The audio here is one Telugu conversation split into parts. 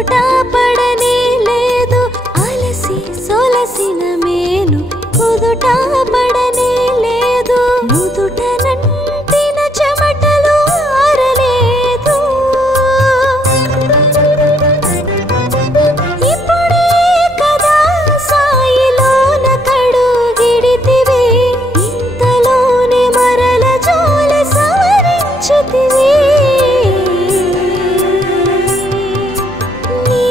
కుదుట పడనే లేదు అలసి సొలసిన మేను కుదుట పడనే లేదు నుదుట నంటిన చెమటలు ఆరలేదు ఇప్పుడే కదా సాయిలోన కడుగిడితివి ఇంతలోనే మరల జోల సవరించితివి ఈ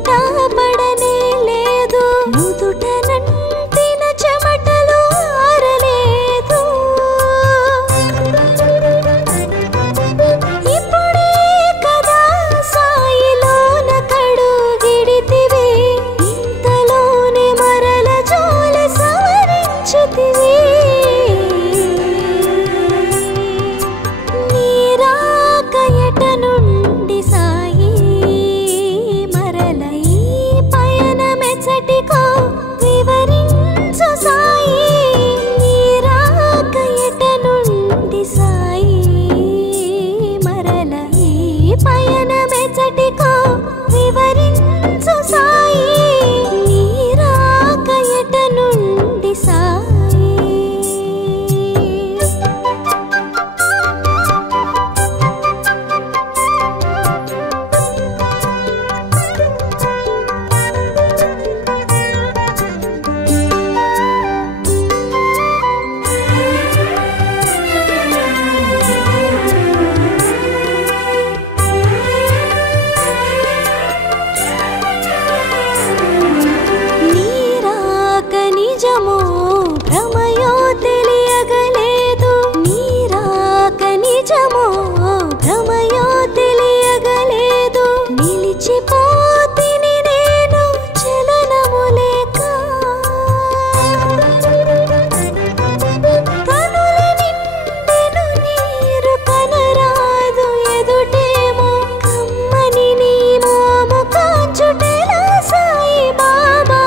చోట పడనే లేదు నుదుట నంటిన చెమటలు ఆరలేదు ఇప్పుడే కదా సాయిలోన కడుగిడితివి ఇంతలోనే మరల జోలె సవరించితివి నీరాక ఎట నుండి సాయి మరల ఈ పయనమెచ్చటికో వివరించు సాయి నీరాక ఎట నుండి సాయి మరల ఈ పయనమెచ్చటికో వివరించు సాయి నీరాక ఎట నుండి సాయి నీరాక నిజమో భ్రమయో తెలియగలేదు నీరాక నిజమో భ్రమయో తెలియగలేదు నిలిచిపోతిని నేను చలనము లేక కనుల నిండెను నీరు కనరాదు ఎదుటేమో కమ్మని నీ మోము కాచుటెలా సాయి బాబా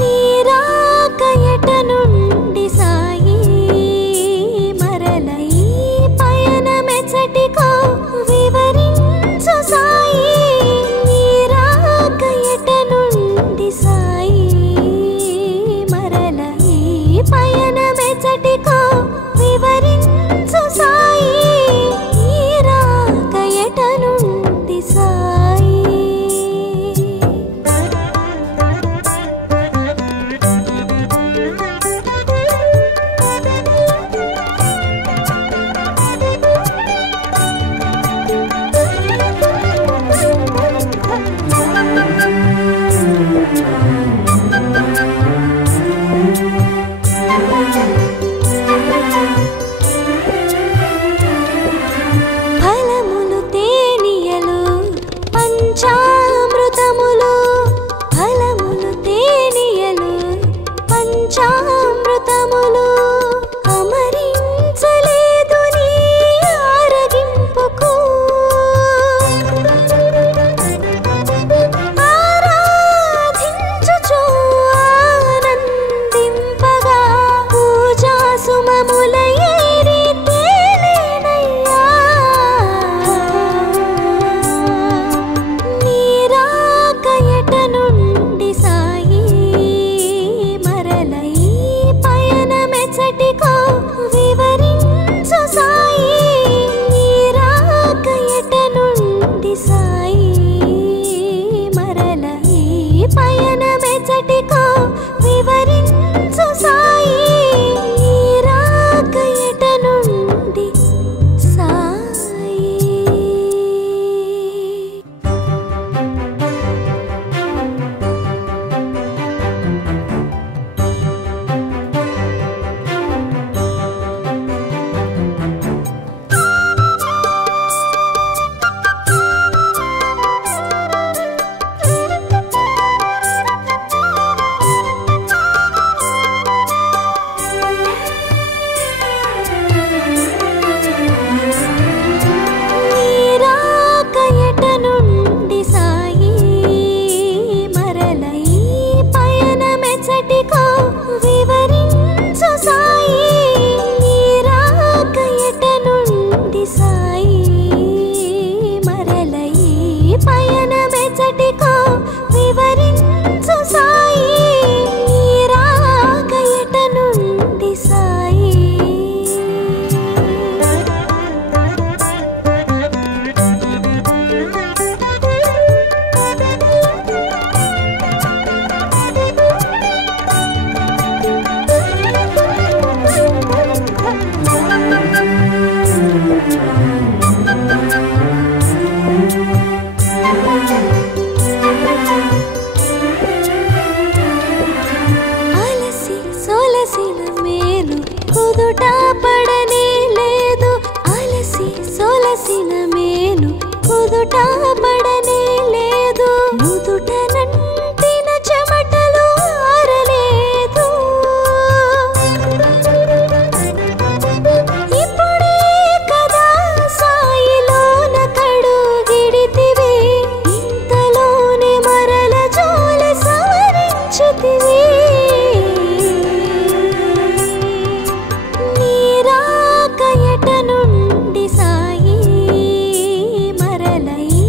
నీరాక ఎట నుండి సాయి మరల ఈ పయనమెచ్చటికో వివరించు సాయి నీరాక ఎట నుండి సాయి మరల ఈ పయనమెచ్చటికో వివరించు సాయి నీరాక ఎట నుండి సాయి ఫలములు తేనియలు పంచామృతములు ఫలములు తేనియలు పంచామృతములు అమరించలేదు నీ ఆరగింపుకు ఆరాధించుచు ఆనందింపగా పూజా సుమముల ఏరి తేలేనయ్యా నీరాక ఎట నుండి సాయి మరల ఈ పయనమెచ్చటికో కుదుట పడనే లేదు అలసి సొలసిన మేను కుదుట పడనే లేదు నుదుట నంటిన చెమటలు ఆరలేదు ఇప్పుడే కదా సాయిలోన కడుగిడితివి ఇంతలోనే మరల జోలి సవరించితివి నీరాక ఎట నుండి సాయి మరల ఈ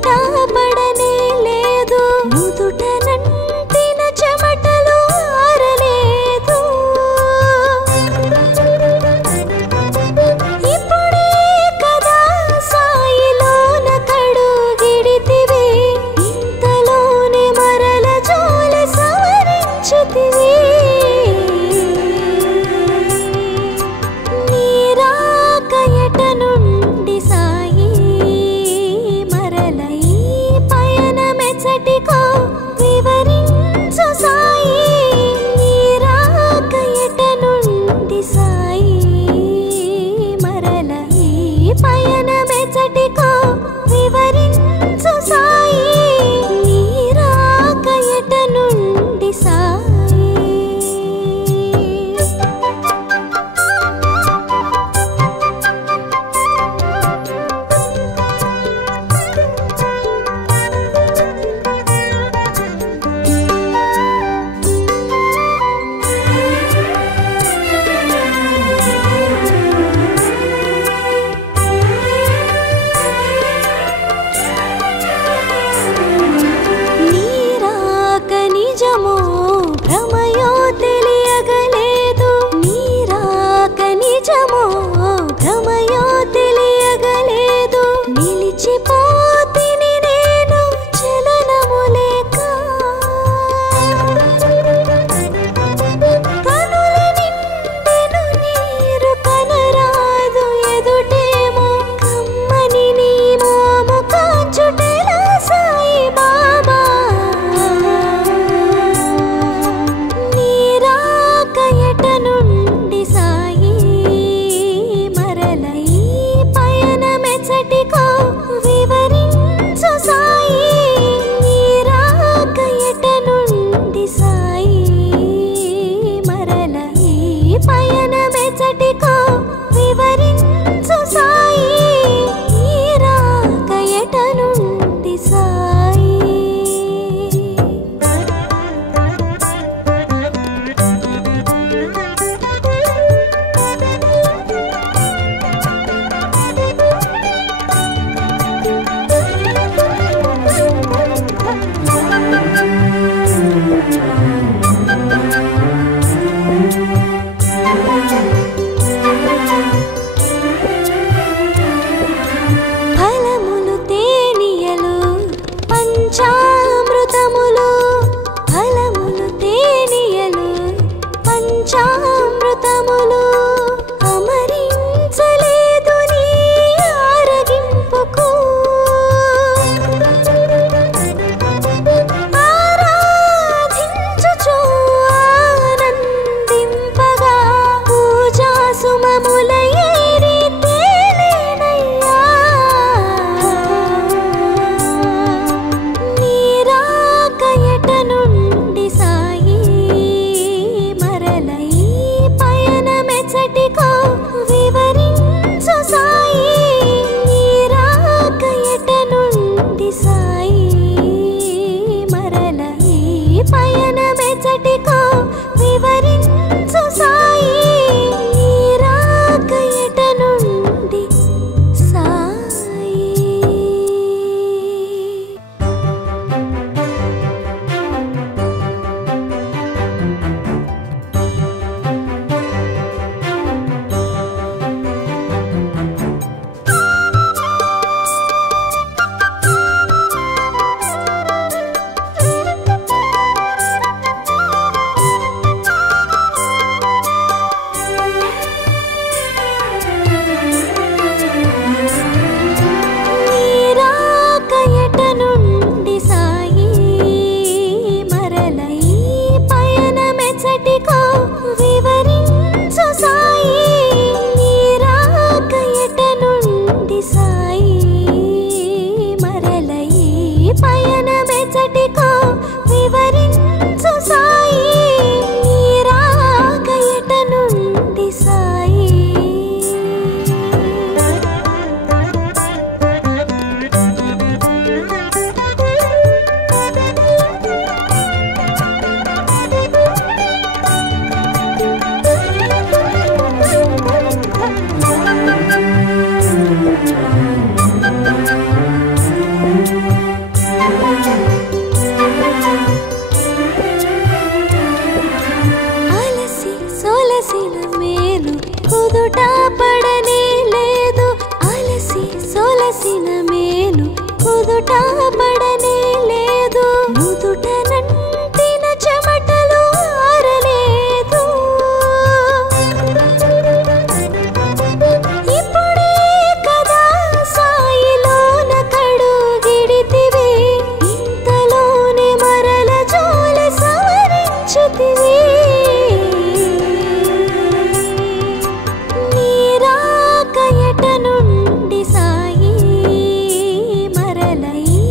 చోట పడనే లేదు నుదుట నంటిన చెమటలు ఆరలేదు ఇప్పుడే కదా సాయిలోన కడుగిడితివి ఇంతలోనే మరల జోలి సవరించితివి సొలసిన మేలు కుదుట పడనే లేదు అలసి సొలసిన మేలు కుదుట పడనే లేదు నుదుట నంటిన చెమటలు ఆరలేదు ఇప్పుడే కదా సాయిలోన కడుగిడితివి ఇంతలోనే మరల జోలి సవరించితివి నీరాక ఎట నుండి సాయి మరల ఈ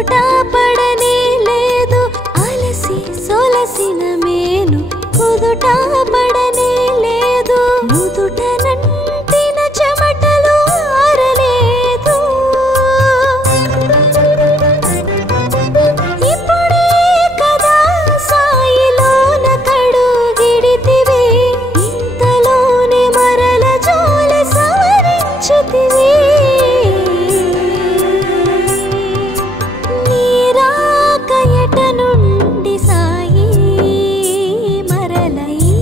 కుదుట పడనే లేదు అలసి సొలసిన మేను కుదుట పడనే లేదు నుదుట నంటిన చెమటలు ఆరలేదు ఇప్పుడే కదా సాయిలోన కడుగిడితివి ఇంతలోనే మరల జోలి సవరించితివి నీరాకయట నుండి సాయి మరల ఈ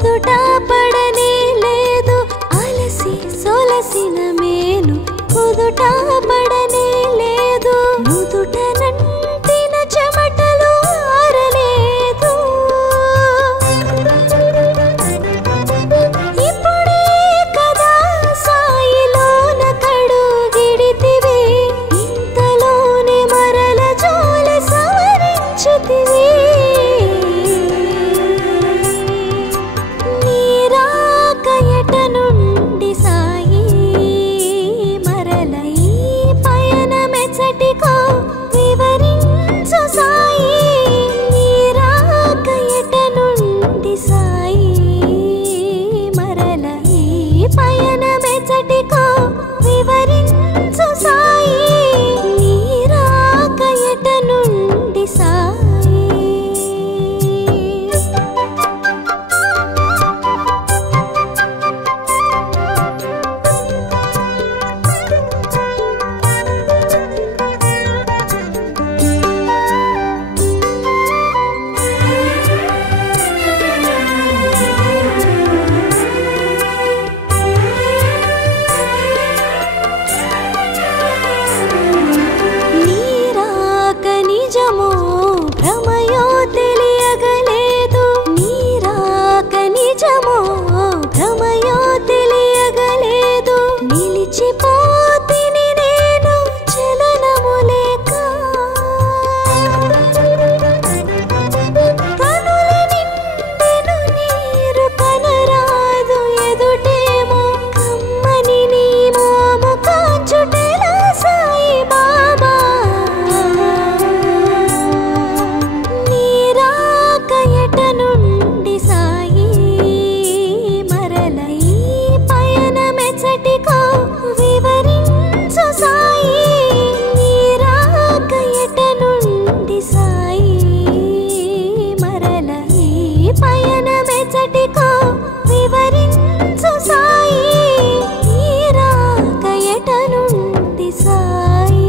కుదుట పడనే లేదు అలసి సొలసిన మేను కుదుట పడనే లేదు నుదుట నంటిన చెమటలు ఆరలేదు ఇప్పుడే కదా సాయిలోన కడుగిడితివి ఇంతలోనే మరల జోలె సవరించితివి నీరాకయట నుండి సాయి మరల ఈ పయనమెచ్చటికో వివరించు సాయి నీరాకయట నుండి సాయి మరల ఈ పయనమెచ్చటికో వివరించు సాయి నీరాకయట నుండి సాయి నీరాక నిజమో భ్రమయో తెలియగలేదు నీరాక నిజమో భ్రమయో తెలియగలేదు నిలిచిపోతిని నేను చలనము లేక కనుల నిండెను నీరు కనరాదు ఎదుటేమో కమ్మని నీ మోము కాచుటెలా సాయి బాబా నీరాకయట నుండి సాయి మరల ఈ పయనమెచ్చటికో వివరించు సాయి నీరాకయట నుండి సాయి మరల ఈ పయనమెచ్చటికో వివరించు సాయి నీరాకయట నుండి సాయి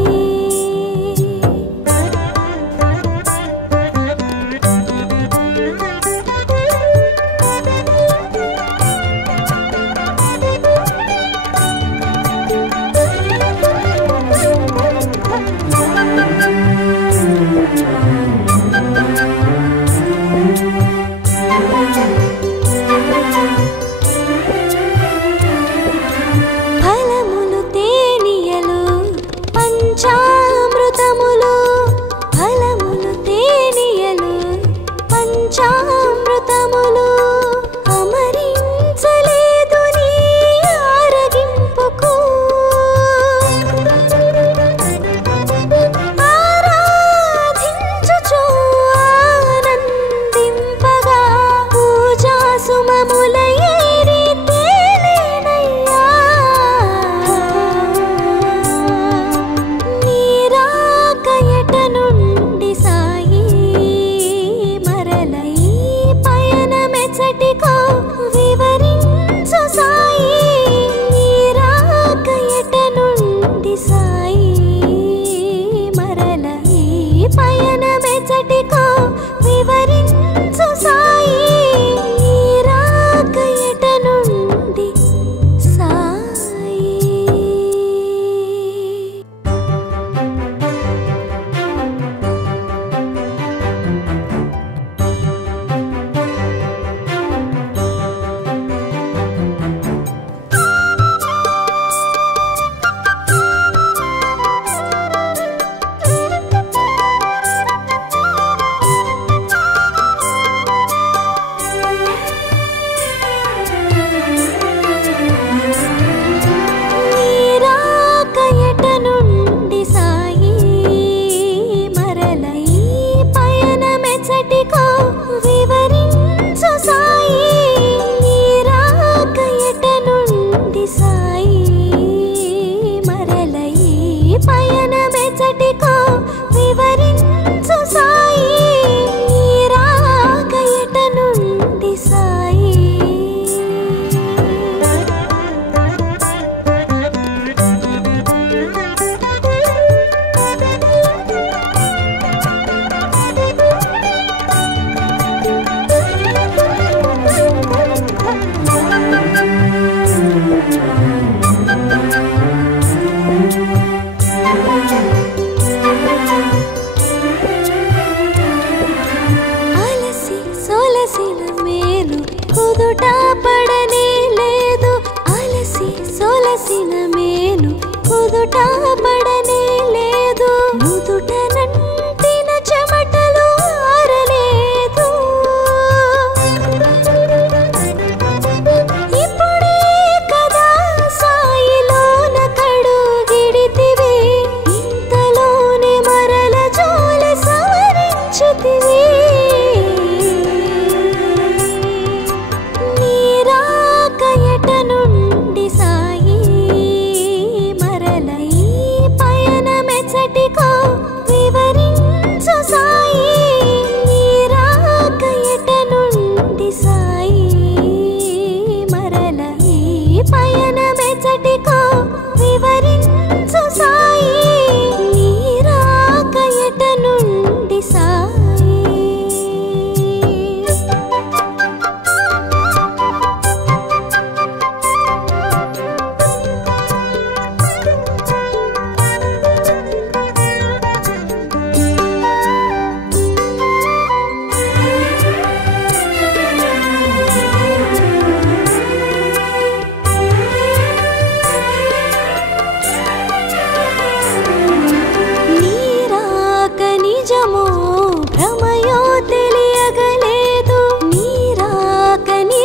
ఫలములు తేనియలు పంచామృతములు ఫలములు తేనియలు పంచామృతములు అమరించలేదు నీ ఆరగింపుకు ఆరాధించుచు ఆనందింపగా పూజా సుమముల ఏరి తేలేనయ్యా నీరాకయట నుండి సాయి మరల ఈ పయనమెచ్చటికో వివరించు సాయి నీరాకయట నుండి సాయి మరల ఈ పయనమెచ్చటికో వివరించు సాయి నీరాకయట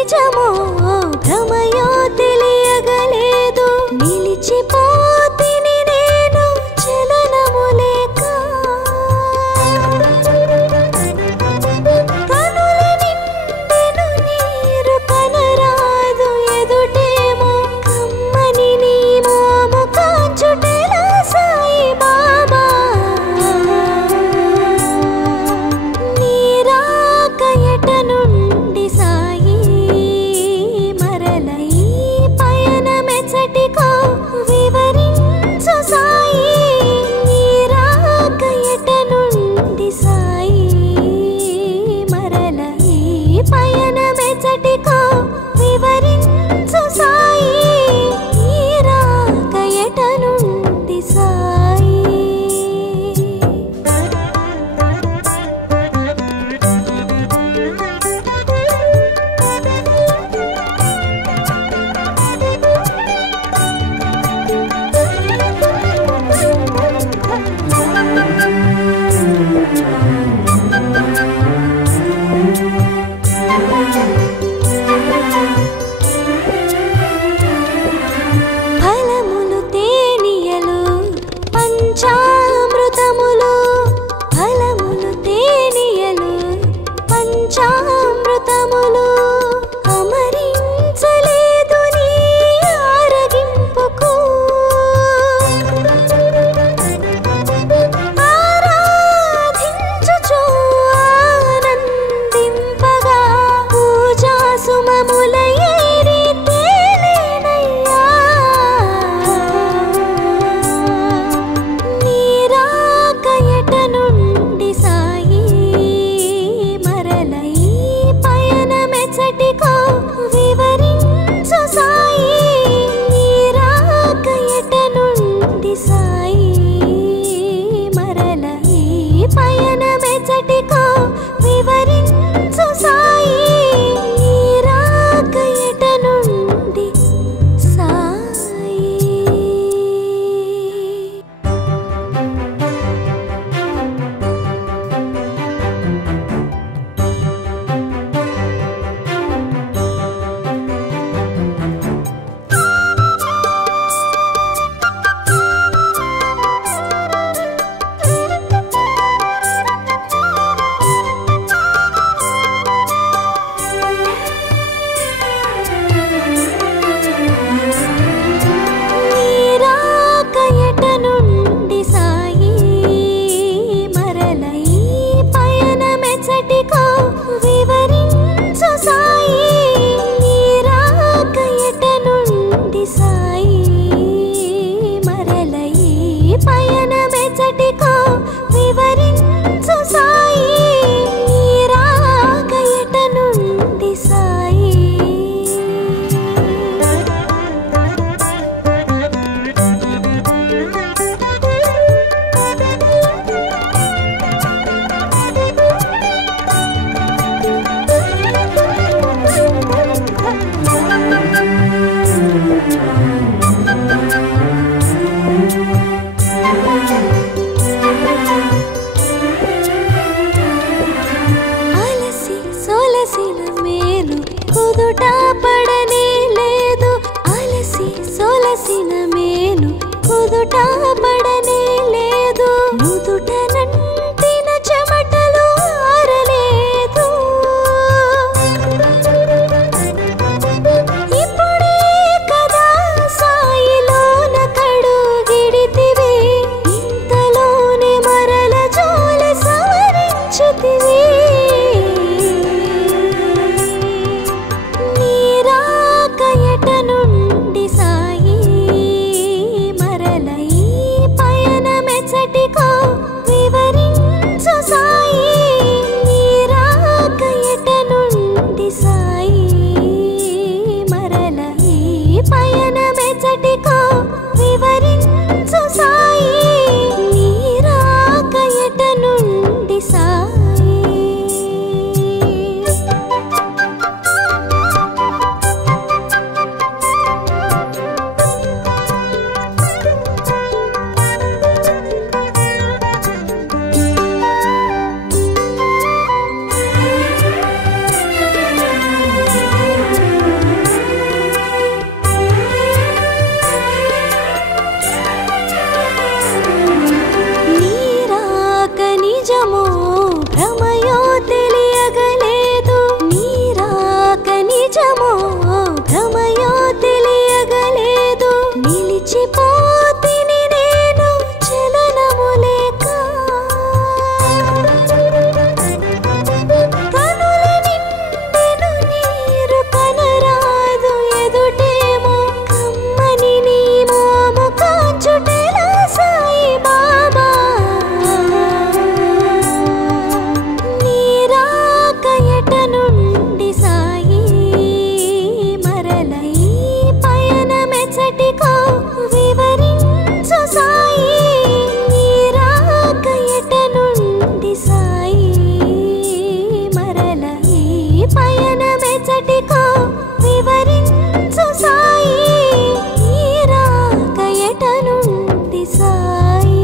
నిజమో భ్రమయో తెలియగలేదు నిలిచిపోతిని నేను చలనము లేక కనుల నిండెను నీరు కనరాదు ఎదుటేమో కమ్మని నీ మోము కాంచుటెలా సాయి బాబా నీరాక ఎట నుండి సాయి మరల ఈ పయనమెచ్చటికో వివరించు సాయి నీరాక ఎట నుండి సాయి మరల ఈ పయనమెచ్చటికో వివరించు సాయి నీరాక ఎట నుండి సాయి ఫలములు తేనియలు పంచామృతములు ఫలములు తేనియలు పంచామృతములు అమరించలేదు నీ ఆరగింపుకు ఆరాధించుచు ఆనందింపగా పూజా సుమముల ఏరి తేలేనయ్యా నీరాక ఎట నుండి సాయి మరల ఈ పయనమెచ్చటికో వివరించు సాయి నీరాక ఎట నుండి సాయి మరల ఈ పయనమెచ్చటికో వివరించు సాయి నీరాక ఎట నుండి సాయి నీరాక ఎట నుండి సాయి మరల ఈ పయనమెచ్చటికో వివరించు సాయి నీరాక ఎట నుండి సాయి మరల ఈ పయనమెచ్చటికో వివరించు సాయి నీరాక ఎట నుండి సాయి అలసి సొలసిన మేలు కుదుట పడనే లేదు అలసి సొలసిన మేలు కుదుట పడనే లేదు నుదుట నంటిన చెమటలు ఆరలేదు ఇప్పుడే కదా సాయిలోన కడుగిడితివి ఇంతలోనే మరల జోలి సవరించితివి నీరాక ఎట నుండి సాయి మరల ఈ నిజమో భ్రమయో తెలియగలేదు నిలిచిపోతిని నేను చలనము లేక కనుల నిండెను నీరు కనరాదు ఎదుటేమో కమ్మని నీ మోము కాచుటెలా సాయి బాబా నీరాక ఎట నుండి సాయి మరల ఈ పయనమెచ్చటికో వివరించు సాయి నీరాక ఎట నుండి సాయి మరల ఈ పయనమెచ్చటికో వివరించు సాయి నీరాక ఎట నుండి సాయి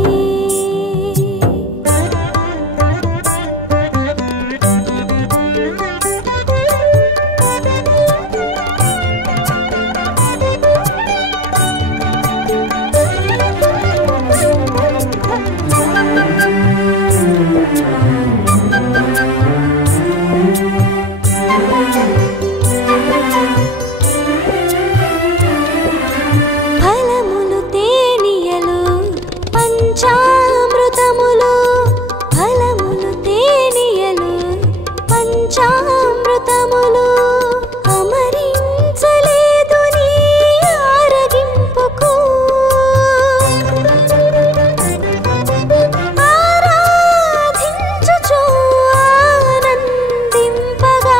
ఫలములు తేనియలు పంచామృతములు ఫలములు తేనియలు పంచామృతములు అమరించలేదు నీ ఆరగింపుకు ఆరాధించుచు ఆనందింపగా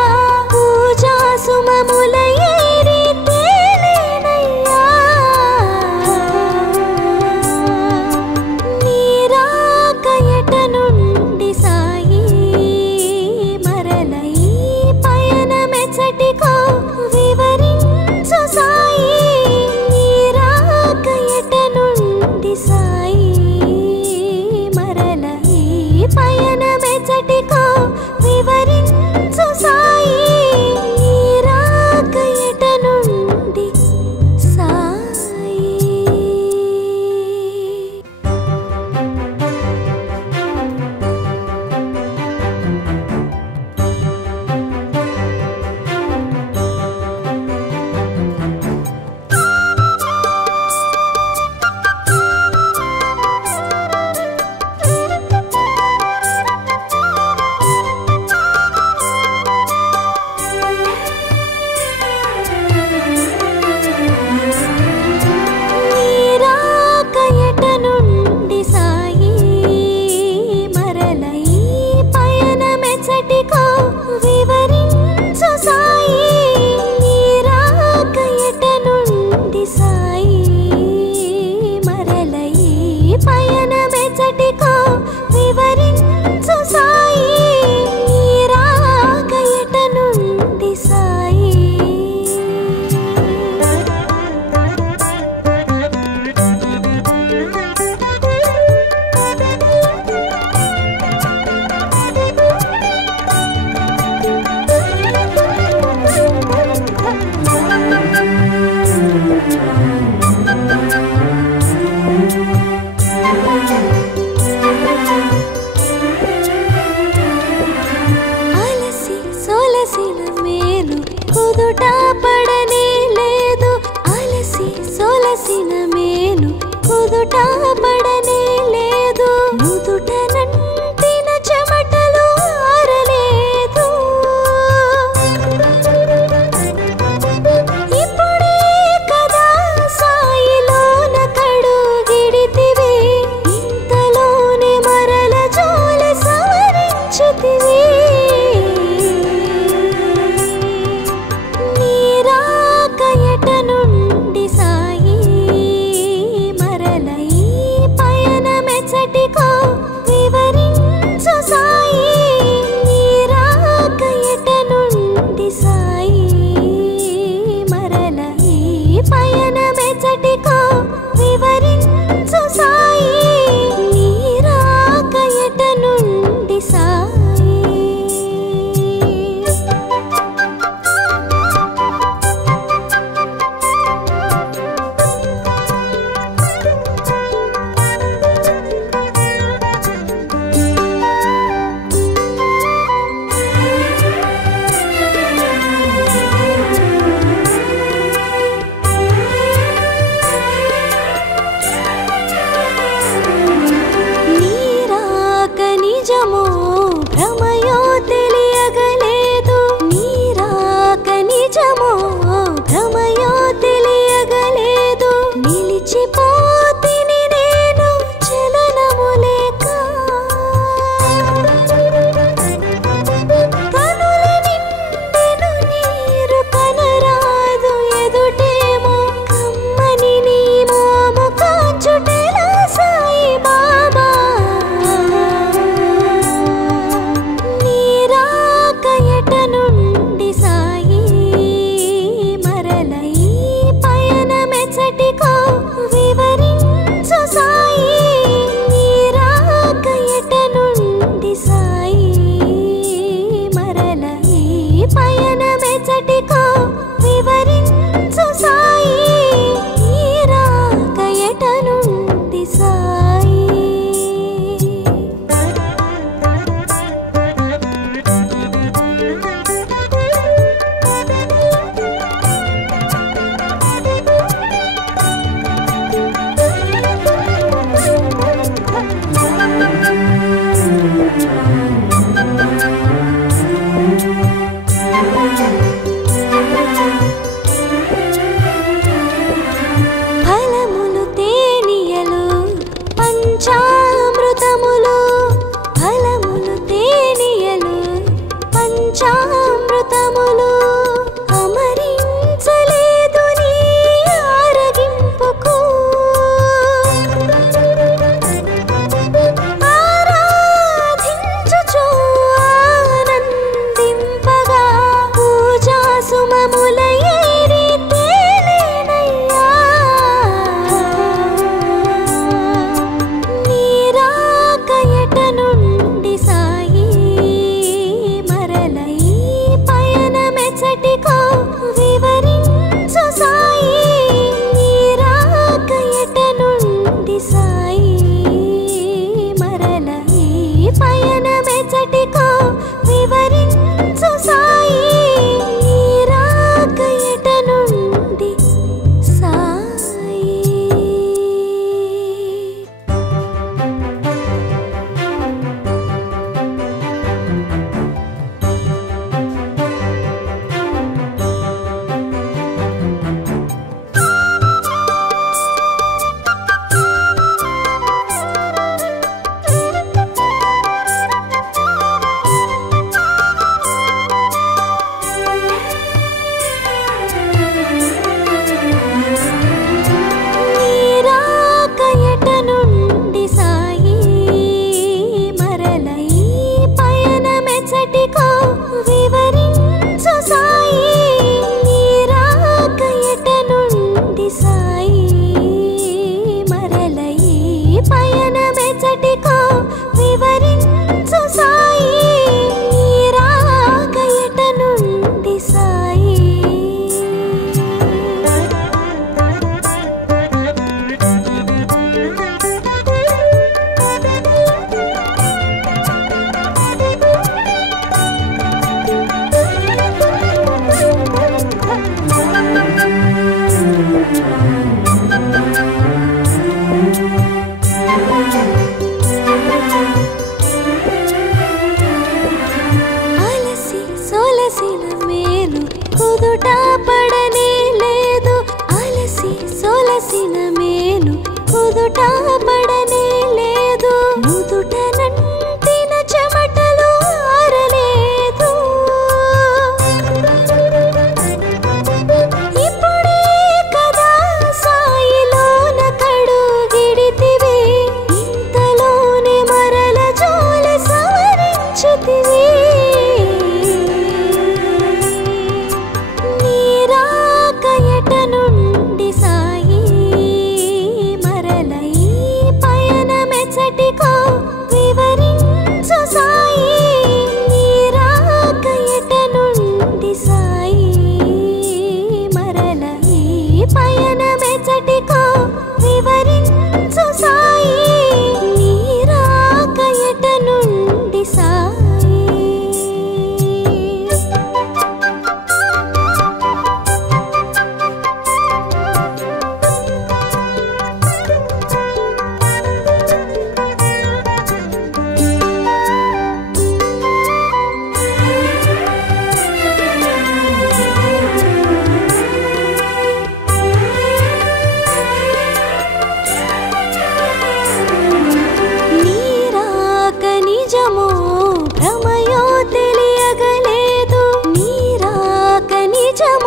పూజా సుమముల ఏరి తేలేనయ్యా నీరాక ఎట నుండి సాయి మరల ఈ పయనమెచ్చటికో వివరించు సాయి నీరాక ఎట నుండి సాయి మరల ఈ పయనమెచ్చటికో వివరించు సాయి నీరాక ఎట నుండి సాయి నీరాక ఎట నుండి సాయి మరల ఈ పయనమెచ్చటికో వివరించు సాయి నీరాక ఎట నుండి సాయి మరల ఈ పయనమెచ్చటికో వివరించు సాయి నీరాక ఎట నుండి సాయి అలసి సొలసిన మేలు కుదుట పడనే లేదు అలసి సొలసిన మేలు కుదుట పడనే లేదు నుదుట నంటిన చెమటలు ఆరలేదు ఇప్పుడే కదా సాయిలోన కడుగిడితివి ఇంతలోనే మరల జోలి సవరించితివి నీరాక ఎట నుండి సాయి మరల ఈ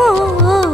ఓ